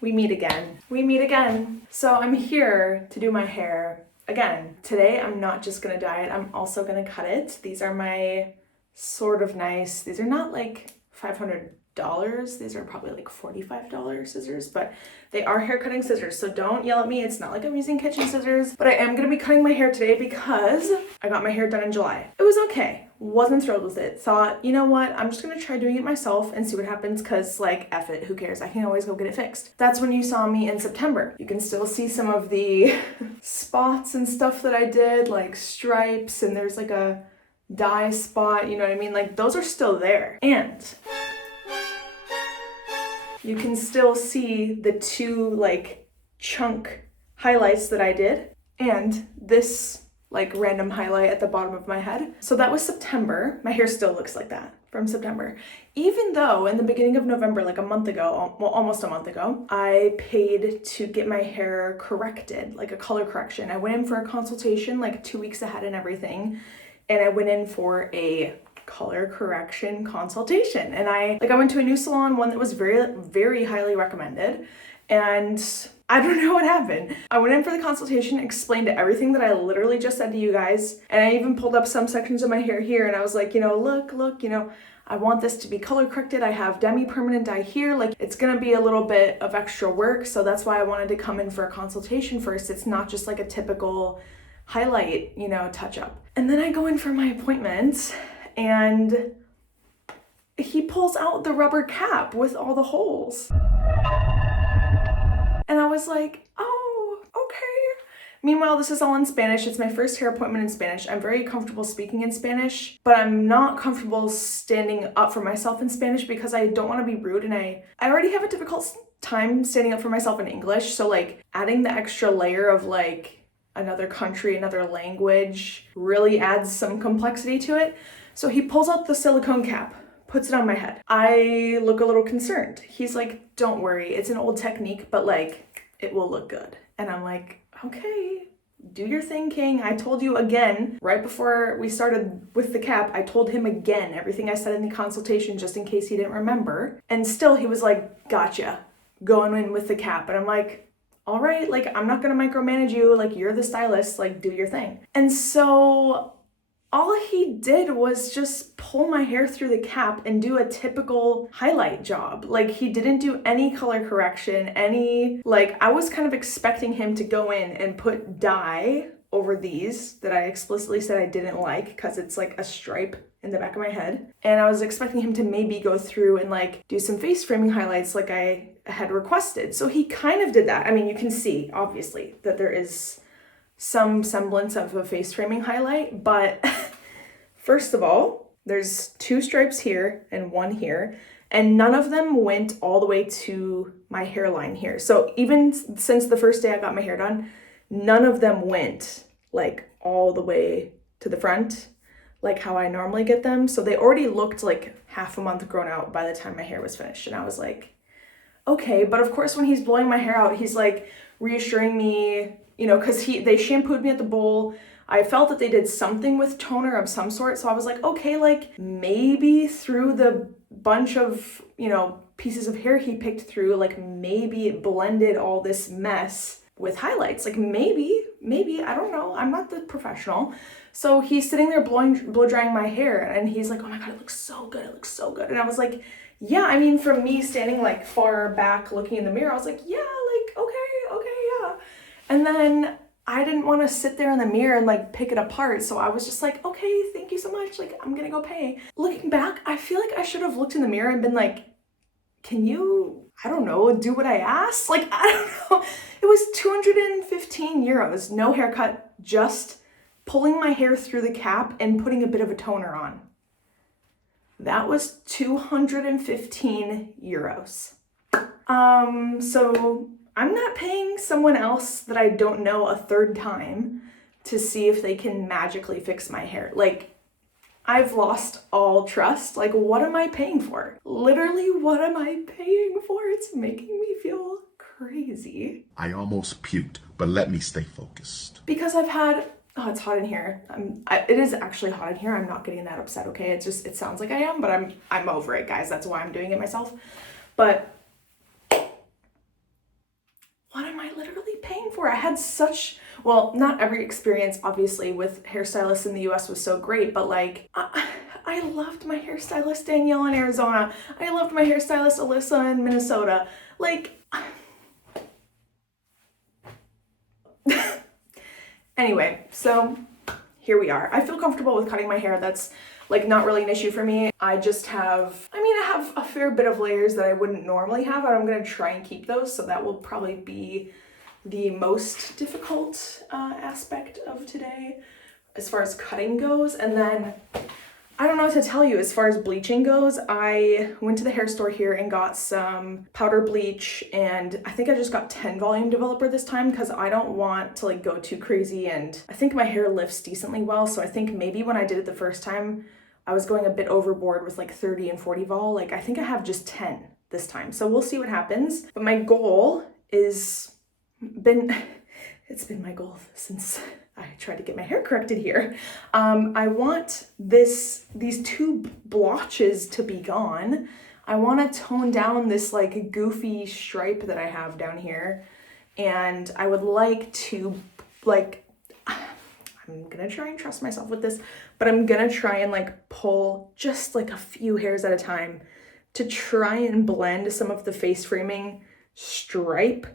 We meet again. We meet again. So I'm here to do my hair again. Today I'm not just gonna dye it, I'm also gonna cut it. These are my sort of nice, these are not like $500. These are probably like $45 scissors, but they are hair cutting scissors. So don't yell at me. It's not like I'm using kitchen scissors, but I am gonna be cutting my hair today because I got my hair done in July. It was okay. Wasn't thrilled with it. Thought, you know what? I'm just gonna try doing it myself and see what happens because like, F it, who cares? I can always go get it fixed. That's when you saw me in September. You can still see some of the spots and stuff that I did, like stripes, and there's like a dye spot, you know what I mean? Like those are still there. And you can still see the two like chunk highlights that I did and this like random highlight at the bottom of my head. So that was September. My hair still looks like that from September. Even though in the beginning of November, like a month ago, well, almost a month ago, I paid to get my hair corrected, like a color correction. I went in for a consultation like 2 weeks ahead and everything. And I went in for a color correction consultation. And I went to a new salon, one that was very, very highly recommended. And I don't know what happened. I went in for the consultation, explained everything that I literally just said to you guys. And I even pulled up some sections of my hair here and I was like, look, I want this to be color corrected. I have demi-permanent dye here. Like it's gonna be a little bit of extra work. So that's why I wanted to come in for a consultation first. It's not just like a typical highlight, touch up. And then I go in for my appointment and he pulls out the rubber cap with all the holes. And I was like, oh, okay. Meanwhile, this is all in Spanish. It's my first hair appointment in Spanish. I'm very comfortable speaking in Spanish, but I'm not comfortable standing up for myself in Spanish because I don't want to be rude and I already have a difficult time standing up for myself in English. So like adding the extra layer of like another country, another language really adds some complexity to it. So he pulls out the silicone cap, puts it on my head. I look a little concerned. He's like, don't worry, it's an old technique, but like, it will look good. And I'm like, okay, do your thing, King. I told you again, right before we started with the cap, I told him again everything I said in the consultation just in case he didn't remember. And still he was like, gotcha, going in with the cap. And I'm like, all right, like, I'm not gonna micromanage you. Like, you're the stylist, like, do your thing. And so all he did was just pull my hair through the cap and do a typical highlight job. Like he didn't do any color correction, I was kind of expecting him to go in and put dye over these that I explicitly said I didn't like because it's like a stripe in the back of my head. And I was expecting him to maybe go through and like do some face framing highlights like I had requested. So he kind of did that. I mean, you can see obviously that there is some semblance of a face framing highlight, but first of all, there's two stripes here and one here, and none of them went all the way to my hairline here. So even since the first day I got my hair done, none of them went like all the way to the front, like how I normally get them. So they already looked like half a month grown out by the time my hair was finished. And I was like, okay, but of course when he's blowing my hair out, he's like reassuring me, because they shampooed me at the bowl. I felt that they did something with toner of some sort. So I was like, okay, like maybe through the bunch of, pieces of hair he picked through, like maybe it blended all this mess with highlights. Like maybe, I don't know. I'm not the professional. So he's sitting there blow drying my hair and he's like, oh my God, it looks so good. It looks so good. And I was like, yeah, I mean, from me standing like far back looking in the mirror, I was like, yeah, like, okay, yeah. And then I didn't want to sit there in the mirror and like pick it apart. So I was just like, okay, thank you so much. Like, I'm gonna go pay. Looking back, I feel like I should have looked in the mirror and been like, can you, I don't know, do what I asked? Like, I don't know. It was 215 euros, no haircut, just pulling my hair through the cap and putting a bit of a toner on. That was 215 euros. So I'm not paying someone else that I don't know a third time to see if they can magically fix my hair. Like, I've lost all trust. Like, what am I paying for? Literally, what am I paying for? It's making me feel crazy. I almost puked, but let me stay focused. Because I've had, oh, it's hot in here. It is actually hot in here. I'm not getting that upset, okay? It sounds like I am, but I'm over it, guys. That's why I'm doing it myself. But I literally paying for? I had such, well, not every experience obviously with hairstylists in the US was so great, but like I loved my hairstylist Danielle in Arizona. I loved my hairstylist Alyssa in Minnesota. Like, anyway, so here we are. I feel comfortable with cutting my hair. That's like not really an issue for me. I just have, I have a fair bit of layers that I wouldn't normally have, and I'm gonna try and keep those, so that will probably be the most difficult aspect of today as far as cutting goes. And then I don't know what to tell you as far as bleaching goes. I went to the hair store here and got some powder bleach, and I think I just got 10 volume developer this time because I don't want to like go too crazy, and I think my hair lifts decently well, so I think maybe when I did it the first time I was going a bit overboard with like 30 and 40 vol. Like I think I have just 10 this time, so we'll see what happens. But my goal it's been my goal since I tried to get my hair corrected here. I want these two blotches to be gone. I want to tone down this like goofy stripe that I have down here, and I would like to like, I'm gonna try and trust myself with this, but I'm gonna try and like pull just like a few hairs at a time to try and blend some of the face framing stripe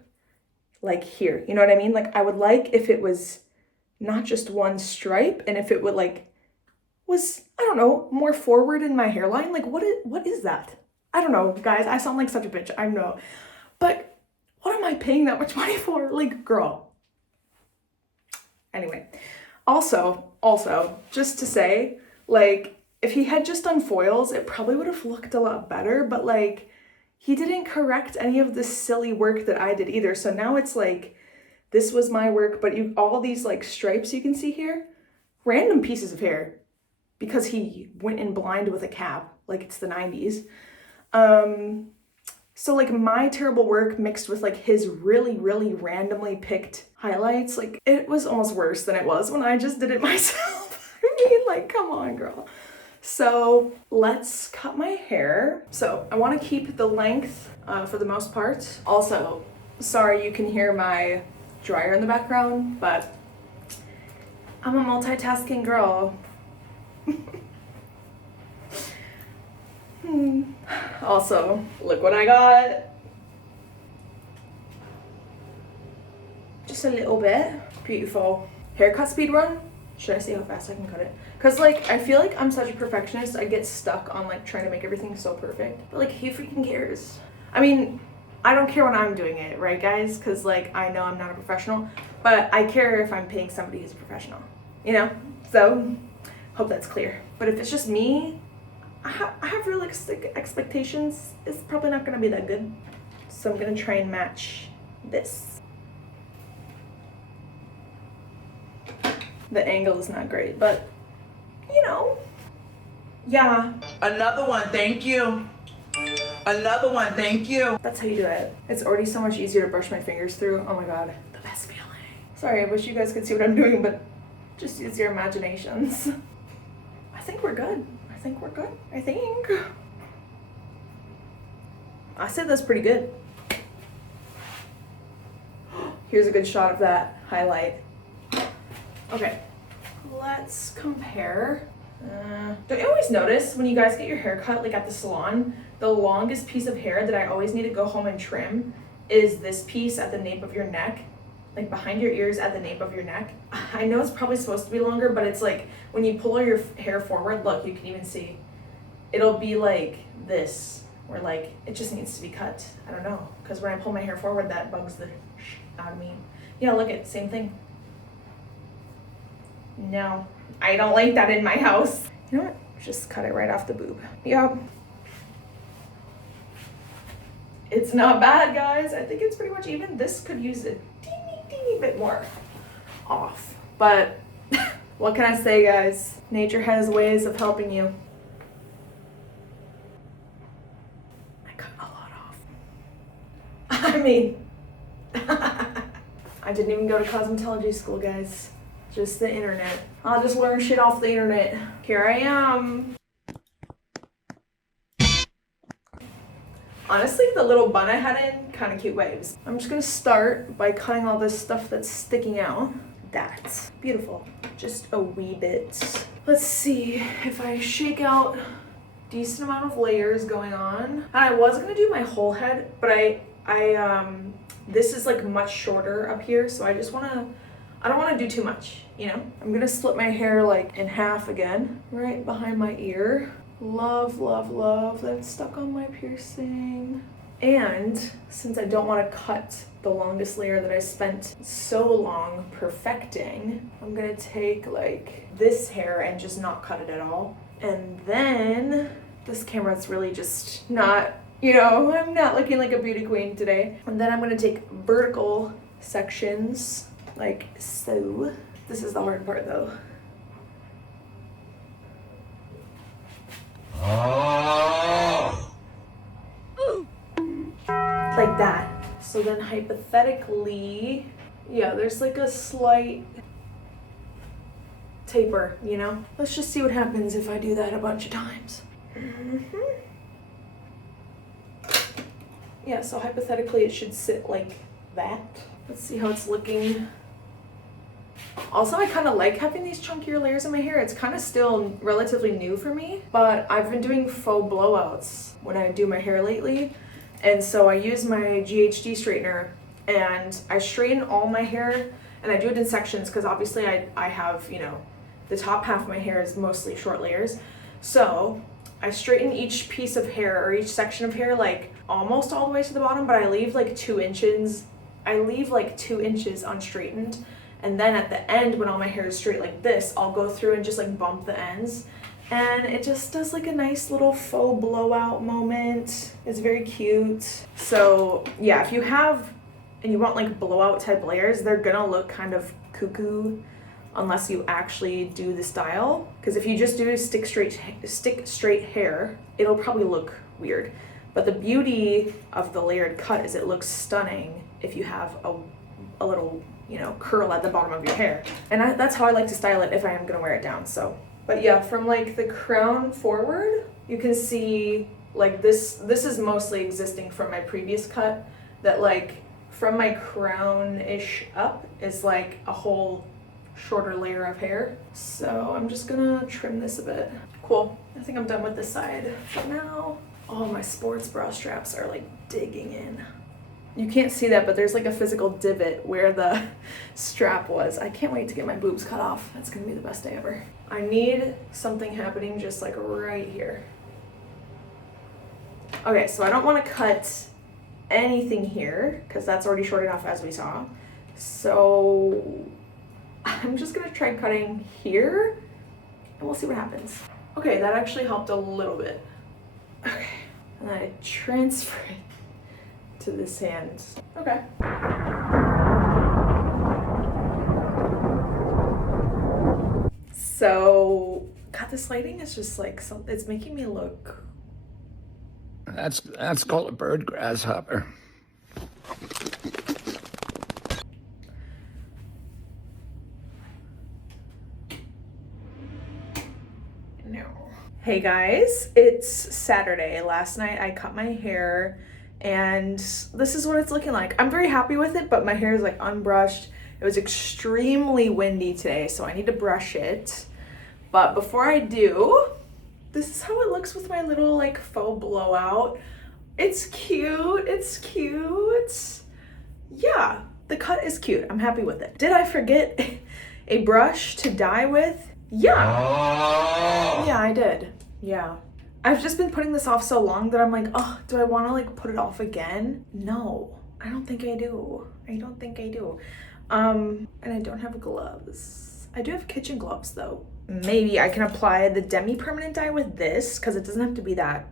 like here, you know what I mean? Like I would like if it was not just one stripe, and if it would like was, I don't know, more forward in my hairline. Like what is that? I don't know, guys, I sound like such a bitch, I know, but what am I paying that much money for? Like, girl. Anyway, also, just to say, like, if he had just done foils, it probably would have looked a lot better, but like, he didn't correct any of the silly work that I did either. So now it's like, this was my work, but all these like stripes you can see here, random pieces of hair, because he went in blind with a cap, like it's the 90s. So like my terrible work mixed with like his really, really randomly picked highlights, like it was almost worse than it was when I just did it myself. I mean, like, come on, girl. So let's cut my hair. So I want to keep the length for the most part. Also, sorry you can hear my dryer in the background, but I'm a multitasking girl. Also, look what I got. Just a little bit. Beautiful. Haircut speed run. Should I see how fast I can cut it? Because like, I feel like I'm such a perfectionist. I get stuck on like trying to make everything so perfect. But like, who freaking cares? I mean, I don't care when I'm doing it, right guys? Because like, I know I'm not a professional, but I care if I'm paying somebody who's a professional, you know? So, hope that's clear. But if it's just me, I have realistic expectations. It's probably not gonna be that good. So I'm gonna try and match this. The angle is not great, but you know, yeah. Another one, thank you. Another one, thank you. That's how you do it. It's already so much easier to brush my fingers through. Oh my God, the best feeling. Sorry, I wish you guys could see what I'm doing, but just use your imaginations. I think we're good. I think. I said that's pretty good. Here's a good shot of that highlight. Okay, let's compare. Don't you always notice when you guys get your hair cut, like at the salon, the longest piece of hair that I always need to go home and trim is this piece at the nape of your neck, like behind your ears at the nape of your neck. I know it's probably supposed to be longer, but it's like when you pull your hair forward, look, you can even see, it'll be like this, or like it just needs to be cut. I don't know, because when I pull my hair forward, that bugs the shit out of me. Yeah, look at same thing. No, I don't like that in my house. You know what? Just cut it right off the boob. Yep. It's not bad, guys. I think it's pretty much even. This could use a teeny bit more off. But what can I say, guys? Nature has ways of helping you. I cut a lot off. I mean, I didn't even go to cosmetology school, guys. Just the internet. I'll just learn shit off the internet. Here I am. Honestly, the little bun I had in kind of cute waves. I'm just gonna start by cutting all this stuff that's sticking out. That's beautiful. Just a wee bit. Let's see if I shake out decent amount of layers going on. And I was gonna do my whole head, but this is like much shorter up here, so I don't wanna do too much, you know? I'm gonna split my hair like in half again, right behind my ear. Love, love, love that it's stuck on my piercing. And since I don't wanna cut the longest layer that I spent so long perfecting, I'm gonna take like this hair and just not cut it at all. And then this camera's really just not, you know, I'm not looking like a beauty queen today. And then I'm gonna take vertical sections like so. This is the hard part though. Like that. So then hypothetically, yeah, there's like a slight taper, you know? Let's just see what happens if I do that a bunch of times. Yeah, so hypothetically it should sit like that. Let's see how it's looking. Also, I kind of like having these chunkier layers in my hair. It's kind of still relatively new for me, but I've been doing faux blowouts when I do my hair lately. And so I use my GHD straightener and I straighten all my hair, and I do it in sections because obviously I have, you know, the top half of my hair is mostly short layers. So I straighten each piece of hair or each section of hair like almost all the way to the bottom, but I leave like 2 inches. I leave like 2 inches unstraightened. And then at the end, when all my hair is straight like this, I'll go through and just like bump the ends. And it just does like a nice little faux blowout moment. It's very cute. So yeah, if you have, and you want like blowout type layers, they're gonna look kind of cuckoo unless you actually do the style. Because if you just do stick straight hair, it'll probably look weird. But the beauty of the layered cut is it looks stunning if you have a little, you know, curl at the bottom of your hair. And that's how I like to style it if I am gonna wear it down, so. But yeah, from like the crown forward, you can see like this is mostly existing from my previous cut, that like from my crown-ish up is like a whole shorter layer of hair. So I'm just gonna trim this a bit. Cool, I think I'm done with this side for now. Oh, my sports bra straps are like digging in. You can't see that, but there's like a physical divot where the strap was. I can't wait to get my boobs cut off. That's gonna be the best day ever. I need something happening just like right here. Okay, so I don't want to cut anything here because that's already short enough as we saw. So I'm just gonna try cutting here and we'll see what happens. Okay, that actually helped a little bit. Okay, and then I transfer it to this hand. Okay. So, God, this lighting is just like, it's making me look. That's called a bird grasshopper. No. Hey guys, it's Saturday. Last night I cut my hair and this is what it's looking like. I'm very happy with it, but my hair is like unbrushed. It was extremely windy today, so I need to brush it. But before I do, this is how it looks with my little like faux blowout. It's cute, it's cute. Yeah, the cut is cute. I'm happy with it. Did I forget a brush to dye with? Yeah. Yeah, I did. Yeah. I've just been putting this off so long that I'm like, oh, do I want to like put it off again? No, I don't think I do. I don't think I do. And I don't have gloves. I do have kitchen gloves though. Maybe I can apply the demi-permanent dye with this because it doesn't have to be that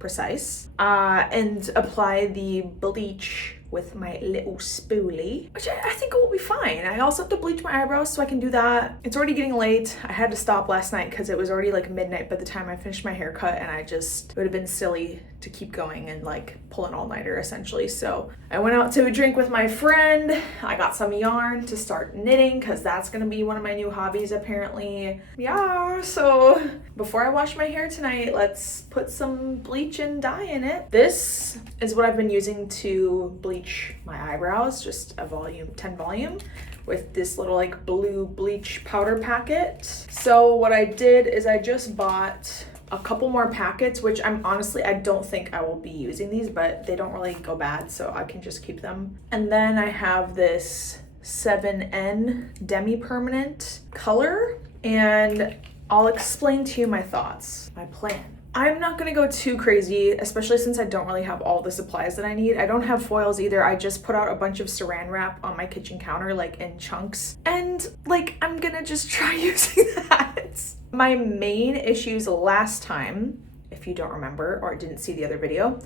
precise. And apply the bleach with my little spoolie, which I think it will be fine. I also have to bleach my eyebrows, so I can do that. It's already getting late. I had to stop last night because it was already like midnight by the time I finished my haircut, and it would have been silly to keep going and like pull an all-nighter essentially. So I went out to a drink with my friend. I got some yarn to start knitting because that's gonna be one of my new hobbies apparently. Yeah, so before I wash my hair tonight, let's put some bleach and dye in it. This is what I've been using to bleach bleach my eyebrows, just a volume, 10 volume, with this little like blue bleach powder packet. So what I did is I just bought a couple more packets, which I don't think I will be using these, but they don't really go bad, so I can just keep them. And then I have this 7N demi-permanent color, and I'll explain to you my thoughts, my plan. I'm not gonna go too crazy, especially since I don't really have all the supplies that I need. I don't have foils either. I just put out a bunch of saran wrap on my kitchen counter, like in chunks. And like, I'm gonna just try using that. My main issues last time, if you don't remember or didn't see the other video,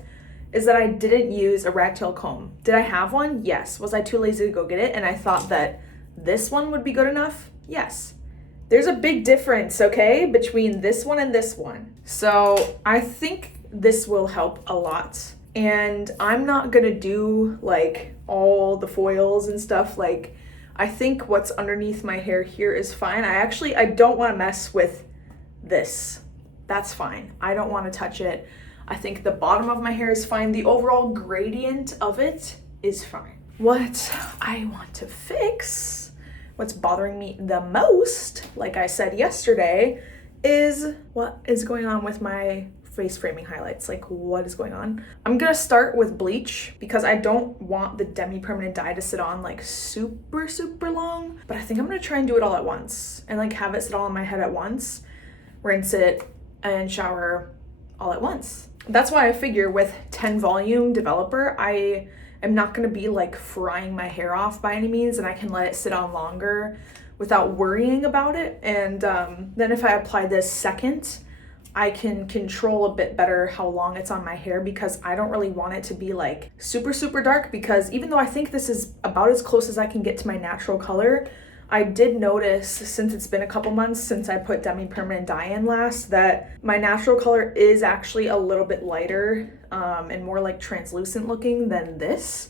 is that I didn't use a rat tail comb. Did I have one? Yes. Was I too lazy to go get it? And I thought that this one would be good enough? Yes. There's a big difference, okay, between this one and this one. So I think this will help a lot. And I'm not gonna do like all the foils and stuff. Like, I think what's underneath my hair here is fine. I don't wanna mess with this. That's fine. I don't wanna touch it. I think the bottom of my hair is fine. The overall gradient of it is fine. What I want to fix, what's bothering me the most, like I said yesterday, is what is going on with my face framing highlights. Like, what is going on? I'm gonna start with bleach because I don't want the demi-permanent dye to sit on like super long, but I think I'm gonna try and do it all at once and like have it sit all on my head at once, rinse it and shower all at once. That's why I figure with 10 volume developer, I am not gonna be like frying my hair off by any means, and I can let it sit on longer without worrying about it. And then if I apply this second, I can control a bit better how long it's on my hair, because I don't really want it to be like super dark, because even though I think this is about as close as I can get to my natural color, I did notice, since it's been a couple months since I put demi-permanent dye in last, that my natural color is actually a little bit lighter and more like translucent looking than this.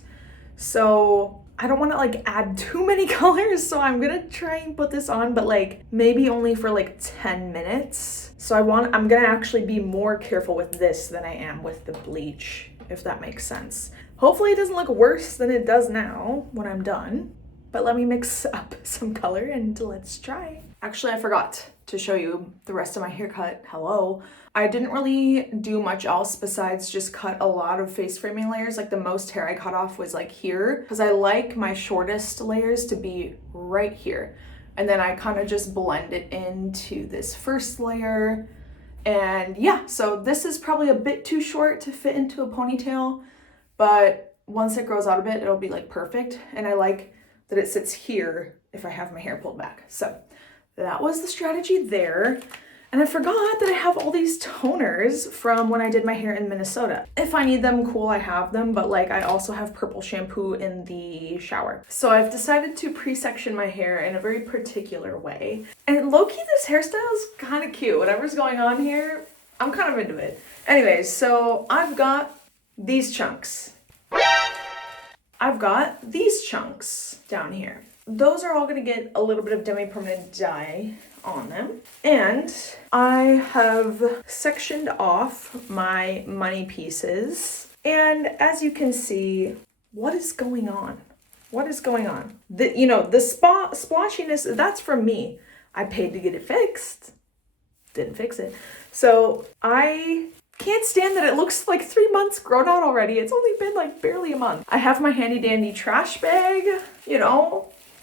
So I don't want to like add too many colors, so I'm gonna try and put this on, but like maybe only for like 10 minutes. So I'm gonna actually be more careful with this than I am with the bleach, if that makes sense. Hopefully it doesn't look worse than it does now when I'm done. But let me mix up some color and let's try. Actually, I forgot to show you the rest of my haircut. Hello. I didn't really do much else besides just cut a lot of face framing layers. Like, the most hair I cut off was like here, because I like my shortest layers to be right here. And then I kind of just blend it into this first layer. And yeah, so this is probably a bit too short to fit into a ponytail, but once it grows out a bit, it'll be like perfect. And I like that it sits here if I have my hair pulled back. So that was the strategy there. And I forgot that I have all these toners from when I did my hair in Minnesota. If I need them, cool, I have them, but like I also have purple shampoo in the shower. So I've decided to pre-section my hair in a very particular way. And low-key, this hairstyle is kind of cute. Whatever's going on here, I'm kind of into it. Anyways, so I've got these chunks. I've got these chunks down here. Those are all gonna get a little bit of demi-permanent dye on them. And I have sectioned off my money pieces. And as you can see, what is going on? What is going on? The splotchiness, that's from me. I paid to get it fixed. Didn't fix it. So I can't stand that it looks like 3 months grown out already. It's only been like barely a month. I have my handy dandy trash bag,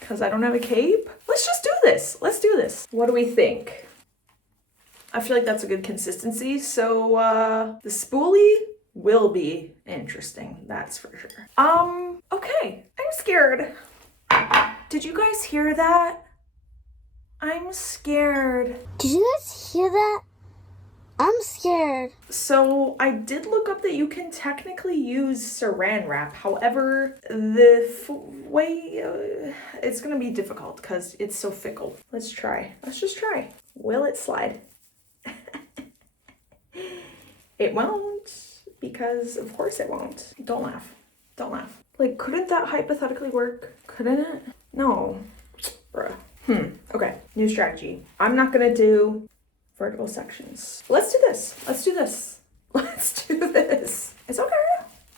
because I don't have a cape. Let's just do this. Let's do this. What do we think? I feel like that's a good consistency. So the spoolie will be interesting. That's for sure. Okay. I'm scared. Did you guys hear that? I'm scared. Did you guys hear that? I'm scared. So I did look up that you can technically use saran wrap. However, the way it's gonna be difficult because it's so fickle. Let's try. Let's just try. Will it slide? It won't, because of course it won't. Don't laugh. Don't laugh. Like, couldn't that hypothetically work? Couldn't it? No. Bruh. Okay, new strategy. I'm not gonna do vertical sections. Let's do this. Let's do this. Let's do this. It's okay.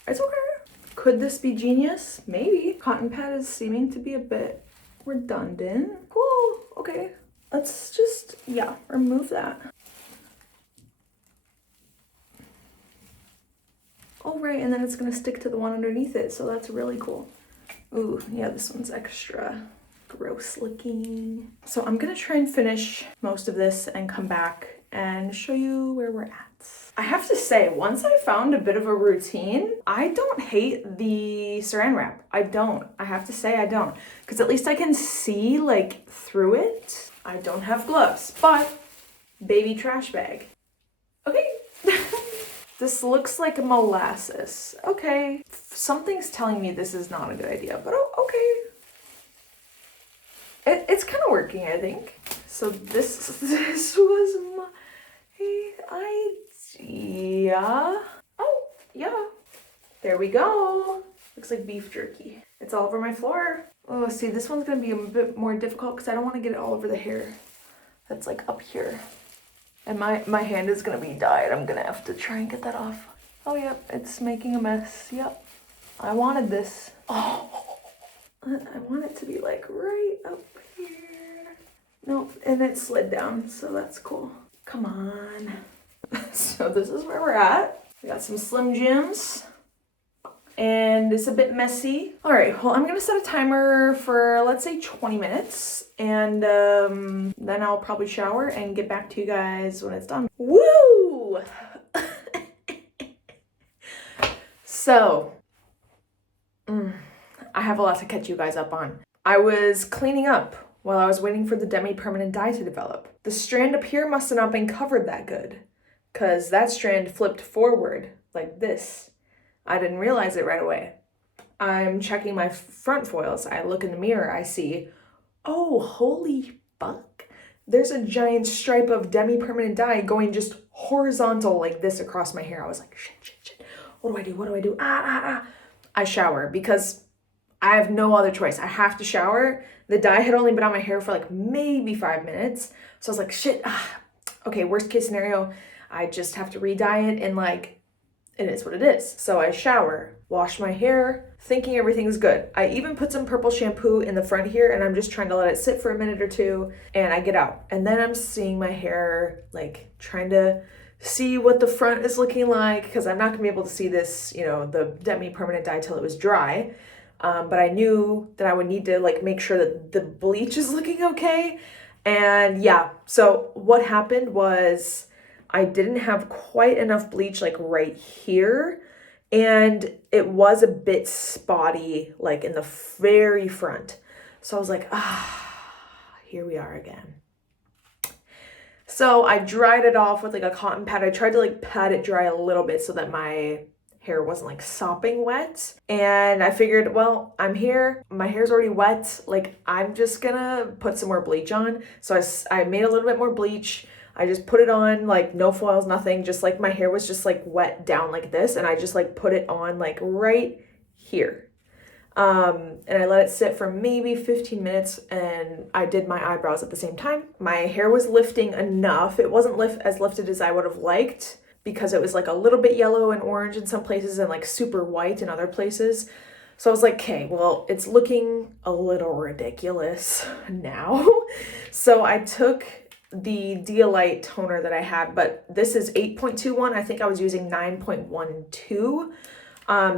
It's okay. Could this be genius? Maybe. Cotton pad is seeming to be a bit redundant. Cool. Okay. Let's just, yeah, remove that. Oh, right, and then it's gonna stick to the one underneath it, so that's really cool. Ooh, yeah, this one's extra gross looking. So I'm gonna try and finish most of this and come back and show you where we're at. I have to say, once I found a bit of a routine, I don't hate the saran wrap. I don't. I have to say I don't. Because at least I can see like through it. I don't have gloves, but baby trash bag. Okay. This looks like a molasses. Okay. Something's telling me this is not a good idea, but okay. It's kind of working, I think. So this was my idea. Oh, yeah. There we go. Looks like beef jerky. It's all over my floor. Oh, see, this one's gonna be a bit more difficult because I don't want to get it all over the hair that's like up here. And my hand is gonna be dyed. I'm gonna have to try and get that off. Oh, yep, it's making a mess. Yep. I wanted this. Oh, I want it to be like right up here. Nope, and it slid down, so that's cool. Come on. So this is where we're at. We got some Slim Jims. And it's a bit messy. All right, well, I'm gonna set a timer for, let's say 20 minutes. And then I'll probably shower and get back to you guys when it's done. Woo! So, I have a lot to catch you guys up on. I was cleaning up while I was waiting for the demi-permanent dye to develop. The strand up here must have not been covered that good, because that strand flipped forward like this. I didn't realize it right away. I'm checking my front foils. I look in the mirror, I see, oh, holy fuck. There's a giant stripe of demi-permanent dye going just horizontal like this across my hair. I was like, shit. What do I do? I shower because I have no other choice. I have to shower. The dye had only been on my hair for like maybe 5 minutes. So I was like, shit. Okay, worst case scenario, I just have to re-dye it and like, it is what it is. So I shower, wash my hair, thinking everything's good. I even put some purple shampoo in the front here and I'm just trying to let it sit for a minute or two and I get out. And then I'm seeing my hair, like trying to see what the front is looking like because I'm not gonna be able to see this, you know, the demi-permanent dye till it was dry. But I knew that I would need to like make sure that the bleach is looking okay. And yeah, so what happened was I didn't have quite enough bleach like right here. And it was a bit spotty like in the very front. So I was like, here we are again. So I dried it off with like a cotton pad. I tried to like pat it dry a little bit so that my hair wasn't like sopping wet. And I figured, well, I'm here. My hair's already wet. Like I'm just gonna put some more bleach on. So I made a little bit more bleach. I just put it on, like no foils, nothing. Just like my hair was just like wet down like this. And I just like put it on like right here. And I let it sit for maybe 15 minutes and I did my eyebrows at the same time. My hair was lifting enough. It wasn't as lifted as I would have liked because it was like a little bit yellow and orange in some places and like super white in other places. So I was like, okay, well, it's looking a little ridiculous now. So I took the Dialite toner that I had, but this is 8.21. I think I was using 9.12.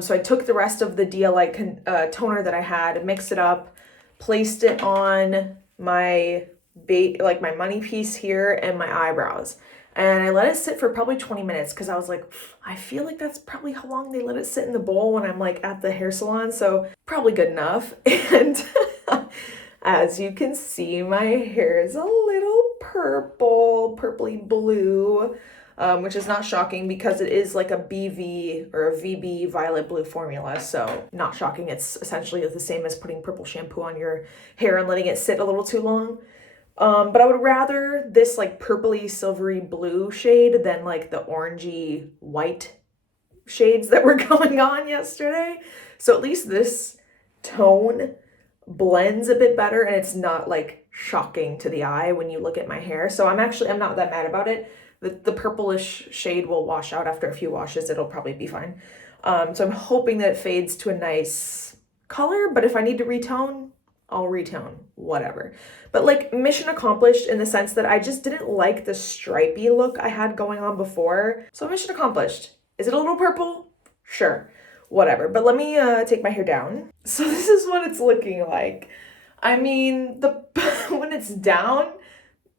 So I took the rest of the Dialite toner that I had, mixed it up, placed it on my my money piece here and my eyebrows. And I let it sit for probably 20 minutes because I was like, I feel like that's probably how long they let it sit in the bowl when I'm like at the hair salon. So probably good enough. And as you can see, my hair is a little purpley blue. Which is not shocking because it is like a BV or a VB violet blue formula. So not shocking. It's essentially the same as putting purple shampoo on your hair and letting it sit a little too long. But I would rather this like purpley silvery blue shade than like the orangey white shades that were going on yesterday. So at least this tone blends a bit better and it's not like shocking to the eye when you look at my hair. So I'm not that mad about it. The purplish shade will wash out after a few washes. It'll probably be fine. So I'm hoping that it fades to a nice color, but if I need to retone, I'll retone, whatever. But like mission accomplished in the sense that I just didn't like the stripy look I had going on before. So mission accomplished. Is it a little purple? Sure, whatever. But let me take my hair down. So this is what it's looking like. I mean, when it's down,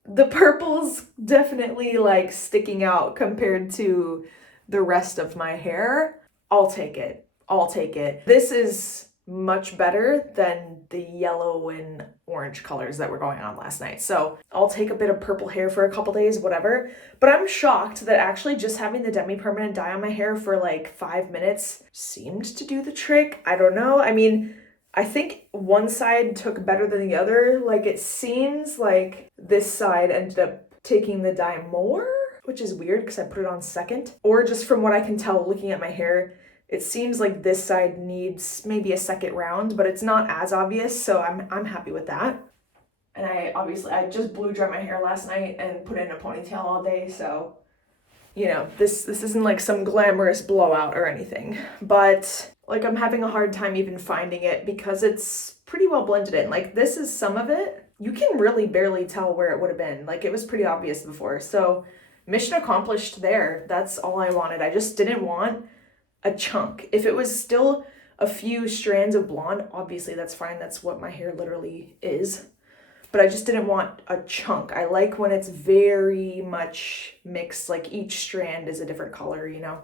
the purple's definitely like sticking out compared to the rest of my hair. I'll take it. I'll take it. This is much better than the yellow and orange colors that were going on last night. So I'll take a bit of purple hair for a couple days, whatever. But I'm shocked that actually just having the demi-permanent dye on my hair for like 5 minutes seemed to do the trick. I don't know. I mean, I think one side took better than the other. Like it seems like this side ended up taking the dye more, which is weird because I put it on second. Or just from what I can tell looking at my hair, it seems like this side needs maybe a second round, but it's not as obvious, so I'm happy with that. And I just blew dry my hair last night and put it in a ponytail all day, so you know, this isn't like some glamorous blowout or anything. But like I'm having a hard time even finding it because it's pretty well blended in. Like this is some of it. You can really barely tell where it would have been. Like it was pretty obvious before. So mission accomplished there. That's all I wanted. I just didn't want a chunk. If it was still a few strands of blonde, obviously that's fine. That's what my hair literally is. But I just didn't want a chunk. I like when it's very much mixed, like each strand is a different color, you know?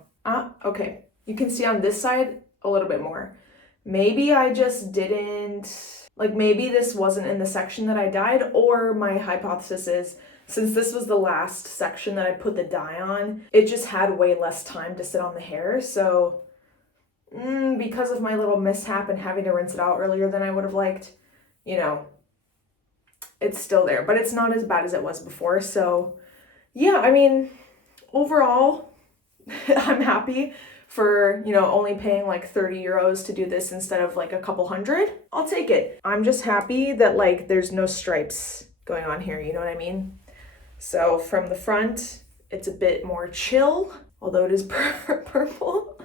Okay. You can see on this side a little bit more. Maybe I just didn't, like maybe this wasn't in the section that I dyed, or my hypothesis is since this was the last section that I put the dye on, it just had way less time to sit on the hair. So because of my little mishap and having to rinse it out earlier than I would have liked, you know, it's still there, but it's not as bad as it was before. So yeah, I mean, overall, I'm happy for, you know, only paying like 30 euros to do this instead of like a couple hundred. I'll take it. I'm just happy that like there's no stripes going on here, you know what I mean? So from the front, it's a bit more chill, although it is purple.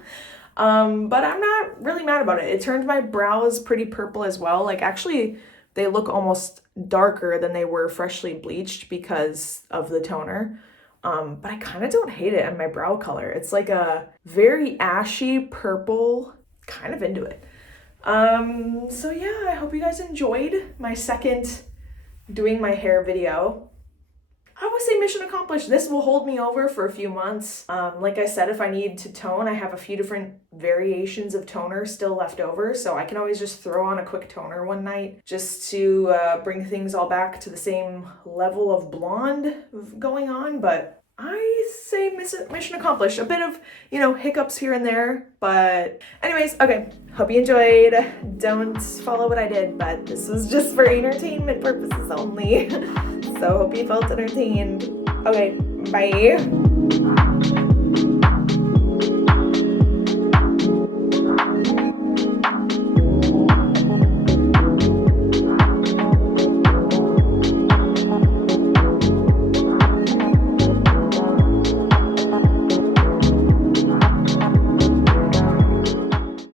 But I'm not really mad about it. It turned my brows pretty purple as well. Like actually, they look almost darker than they were freshly bleached because of the toner. But I kind of don't hate it on my brow color. It's like a very ashy purple, kind of into it. So yeah, I hope you guys enjoyed my second doing my hair video. I would say mission accomplished. This will hold me over for a few months. Like I said, if I need to tone, I have a few different variations of toner still left over, so I can always just throw on a quick toner one night just to bring things all back to the same level of blonde going on. But I say mission accomplished. A bit of, you know, hiccups here and there, but anyways, okay. Hope you enjoyed. Don't follow what I did, but this was just for entertainment purposes only. So hope you felt entertained. Okay, bye.